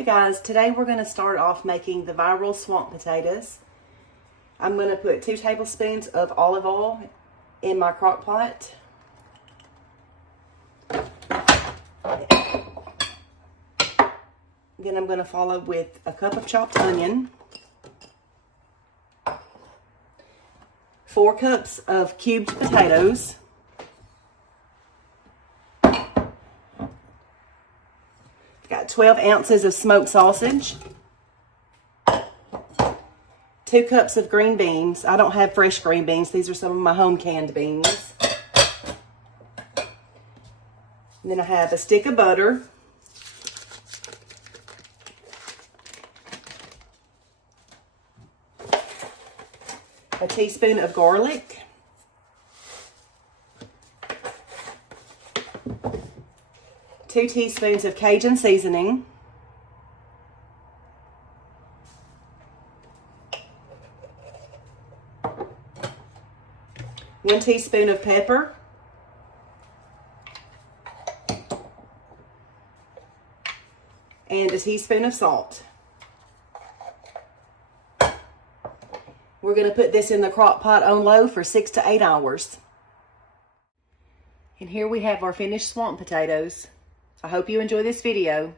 Hey guys, today we're going to start off making the viral swamp potatoes. I'm going to put 2 tablespoons of olive oil in my crock pot. Then I'm going to follow with a cup of chopped onion, 4 cups of cubed potatoes, got 12 ounces of smoked sausage, 2 cups of green beans. I don't have fresh green beans. These are some of my home canned beans. And then I have a stick of butter, a teaspoon of garlic, two teaspoons of Cajun seasoning, one teaspoon of pepper, and a teaspoon of salt. We're going to put this in the crock pot on low for 6 to 8 hours. And here we have our finished swamp potatoes. I hope you enjoy this video.